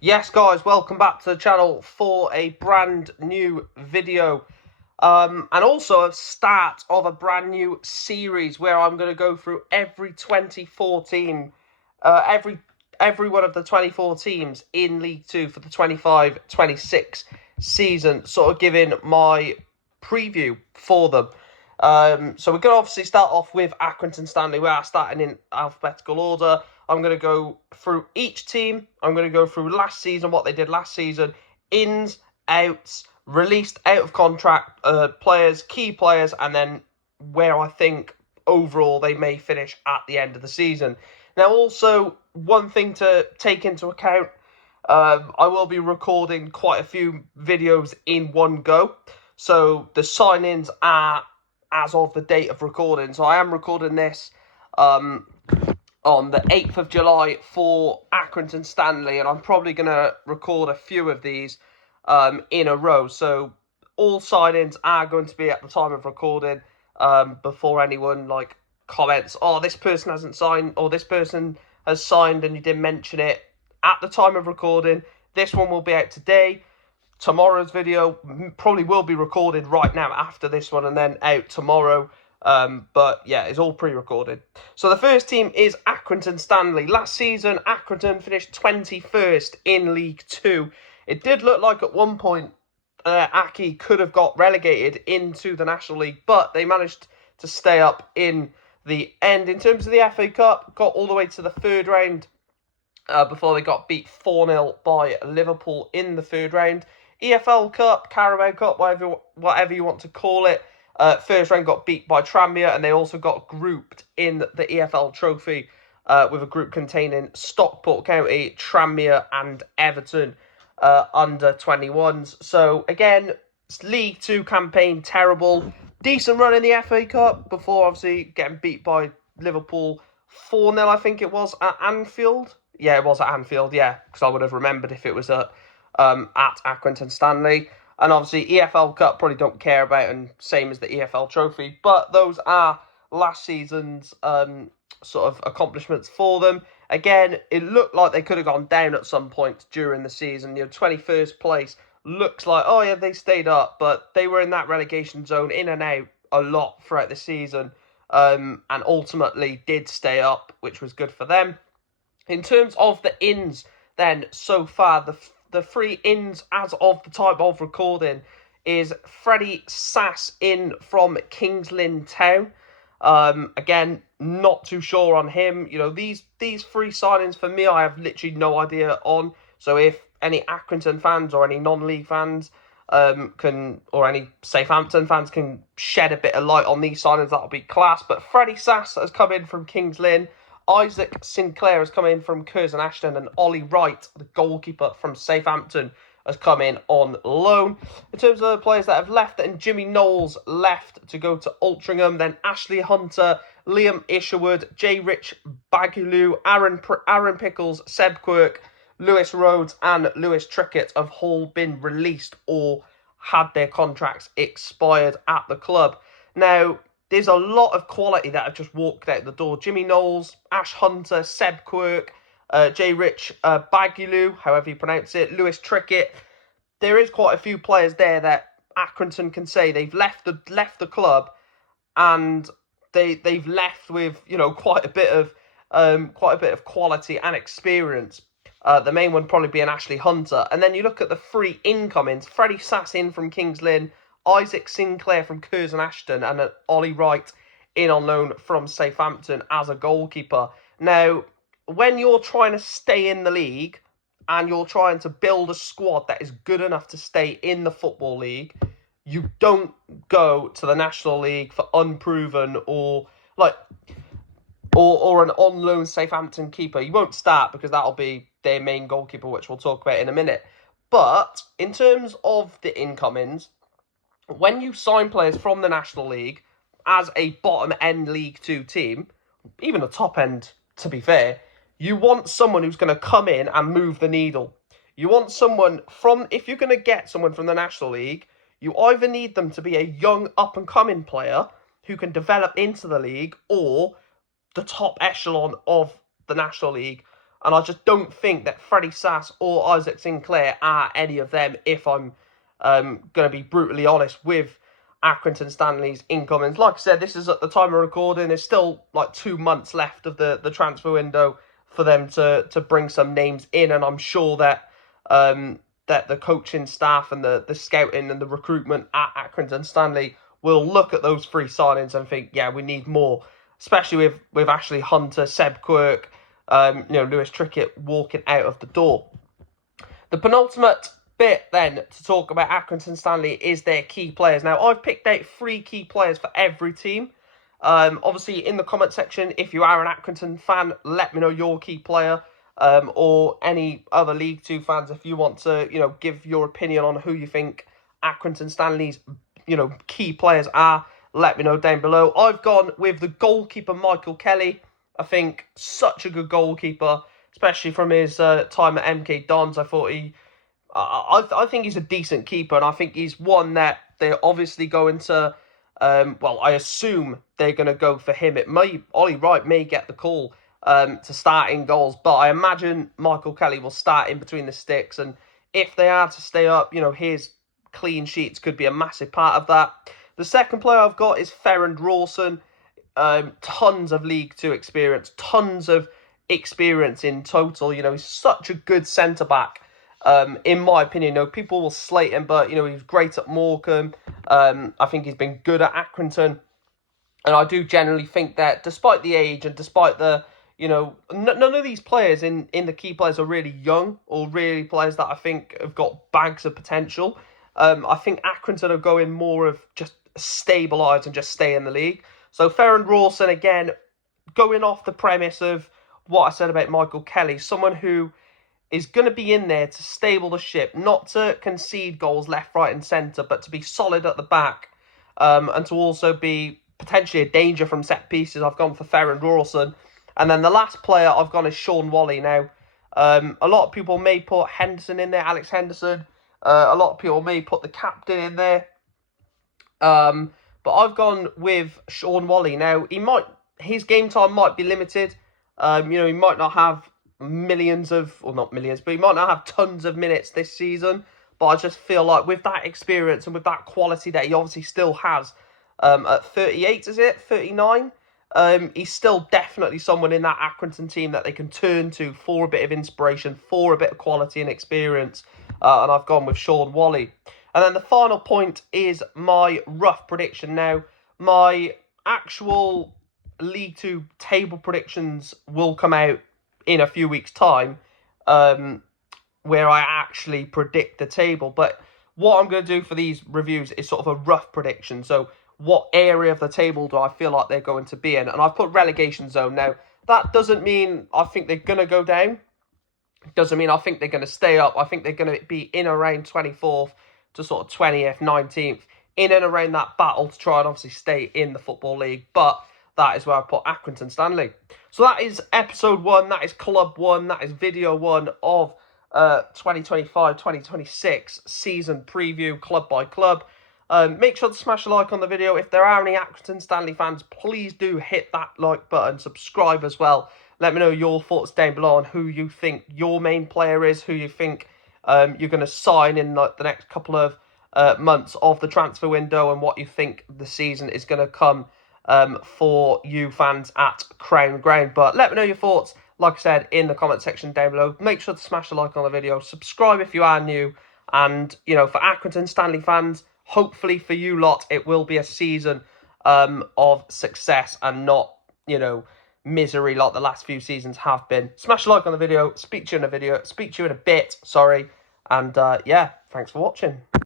Yes, guys, welcome back to the channel for a brand new video. And also a start of a brand new series where I'm going to go through every 24 team, every one of the 24 teams in League Two for the 25-26 season, sort of giving my preview for them. So we're going to obviously start off with Accrington Stanley. We are starting in alphabetical order. I'm going to go through each team. I'm going to go through last season, what they did last season, ins, outs, released out of contract players, key players, and then where I think overall they may finish at the end of the season. Now, also, one thing to take into account, I will be recording quite a few videos in one go. So the sign-ins are as of the date of recording. So I am recording this on the 8th of July for Accrington Stanley, and I'm probably going to record a few of these in a row. So all sign-ins are going to be at the time of recording, before anyone comments, oh, this person hasn't signed, or this person has signed and you didn't mention it. At the time of recording, this one will be out today. Tomorrow's video probably will be recorded right now after this one and then out tomorrow. But yeah, it's all pre-recorded. So the first team is Accrington Stanley. Last season, Accrington finished 21st in League Two. It did look like at one point Aki could have got relegated into the National League, but they managed to stay up in the end. In terms of the FA Cup, got all the way to the third round before they got beat 4-0 by Liverpool in the third round. EFL Cup, Carabao Cup, whatever you want to call it. First round got beat by Tranmere, and they also got grouped in the EFL Trophy with a group containing Stockport County, Tranmere, and Everton under 21s. So again, League Two campaign terrible. Decent run in the FA Cup before obviously getting beat by Liverpool 4-0, I think it was, at Anfield. Yeah, it was at Anfield, yeah, because I would have remembered if it was at Accrington Stanley. And obviously, EFL Cup probably don't care about, and same as the EFL Trophy. But those are last season's sort of accomplishments for them. Again, it looked like they could have gone down at some point during the season. 21st place looks like, oh yeah, they stayed up, but they were in that relegation zone, in and out a lot throughout the season, and ultimately did stay up, which was good for them. In terms of the ins, then, so far, the three ins as of the time of recording is Freddie Sass in from Kings Lynn Town. Again, not too sure on him. These three signings for me, I have literally no idea on. So if any Accrington fans or any non-league fans or any Southampton fans can shed a bit of light on these signings, that'll be class. But Freddie Sass has come in from Kings Lynn. Isaac Sinclair has come in from Curzon Ashton, and Ollie Wright, the goalkeeper from Southampton, has come in on loan. In terms of the players that have left, then Jimmy Knowles left to go to Altrincham, then Ashley Hunter, Liam Isherwood, J. Rich Bagulu, Aaron Pickles, Seb Quirk, Lewis Rhodes, and Lewis Trickett have all been released or had their contracts expired at the club. Now, there's a lot of quality that have just walked out the door. Jimmy Knowles, Ash Hunter, Seb Quirk, J. Rich Bagulu, however you pronounce it, Lewis Trickett. There is quite a few players there that Accrington can say they've left the club, and they've left with quite a bit of quality and experience. The main one probably being Ashley Hunter, and then you look at the three incomings: Freddie Sass in from Kings Lynn, Isaac Sinclair from Curzon Ashton, and Ollie Wright in on loan from Southampton as a goalkeeper. Now, when you're trying to stay in the league and you're trying to build a squad that is good enough to stay in the Football League, you don't go to the National League for unproven or an on-loan Southampton keeper. You won't start because that'll be their main goalkeeper, which we'll talk about in a minute. But in terms of the incomings, when you sign players from the National League as a bottom-end League Two team, even a top-end, to be fair, you want someone who's going to come in and move the needle. You want someone if you're going to get someone from the National League, you either need them to be a young, up-and-coming player who can develop into the league, or the top echelon of the National League. And I just don't think that Freddie Sass or Isaac Sinclair are any of them, if I'm going to be brutally honest with Accrington Stanley's incomings. Like I said, this is at the time of recording. There's still like 2 months left of the transfer window for them to bring some names in. And I'm sure that that the coaching staff and the scouting and the recruitment at Accrington Stanley will look at those 3 signings and think, yeah, we need more. Especially with Ashley Hunter, Seb Quirk, Lewis Trickett walking out of the door. The penultimate bit then to talk about Accrington Stanley is their key players. Now, I've picked out 3 key players for every team. Obviously, in the comment section, if you are an Accrington fan, let me know your key player. Or any other League 2 fans, if you want to, give your opinion on who you think Accrington Stanley's, key players are, let me know down below. I've gone with the goalkeeper, Michael Kelly. I think such a good goalkeeper, especially from his time at MK Dons. I thought I think he's a decent keeper, and I think he's one that they're obviously going to, I assume they're going to go for him. Ollie Wright may get the call to start in goals, but I imagine Michael Kelly will start in between the sticks, and if they are to stay up, his clean sheets could be a massive part of that. The second player I've got is Ferrand Rawson. Tons of League 2 experience, tons of experience in total. He's such a good centre-back, in my opinion. People will slate him, but, he's great at Morecambe. I think he's been good at Accrington. And I do generally think that despite the age and despite the, none of these players in the key players are really young or really players that I think have got bags of potential. I think Accrington are going more of just stabilise and just stay in the league. So Ferrand Rawson, again, going off the premise of what I said about Michael Kelly, someone who is going to be in there to stable the ship, not to concede goals left, right and centre, but to be solid at the back, and to also be potentially a danger from set pieces. I've gone for Ferrand Rawson. And then the last player I've gone is Sean Whalley. Now, a lot of people may put Henderson in there, Alex Henderson. A lot of people may put the captain in there. But I've gone with Sean Whalley. Now, his game time might be limited. He might not have millions of, or not millions, but he might not have tons of minutes this season. But I just feel like with that experience and with that quality that he obviously still has, at 38, is it? 39? He's still definitely someone in that Accrington team that they can turn to for a bit of inspiration, for a bit of quality and experience. And I've gone with Sean Whalley. And then the final point is my rough prediction. Now, my actual League 2 table predictions will come out in a few weeks' time, where I actually predict the table. But what I'm going to do for these reviews is sort of a rough prediction. So what area of the table do I feel like they're going to be in? And I've put relegation zone. Now, that doesn't mean I think they're going to go down. It doesn't mean I think they're going to stay up. I think they're going to be in around 24th to sort of 20th, 19th, in and around that battle to try and obviously stay in the Football League. But that is where I've put Accrington Stanley. So that is episode 1, that is club 1, that is video 1 of 2025-2026 season preview, club by club. Make sure to smash a like on the video. If there are any Accrington Stanley fans, please do hit that like button, subscribe as well. Let me know your thoughts down below on who you think your main player is, who you think you're going to sign in the next couple of months of the transfer window, and what you think the season is going to come for you fans at Crown Ground. But let me know your thoughts, like I said, in the comment section down below. Make sure to smash a like on the video, subscribe if you are new, and, for Accrington Stanley fans, hopefully for you lot, it will be a season of success and not, misery like the last few seasons have been. Smash a like on the video, speak to you in a bit, sorry, and yeah, thanks for watching.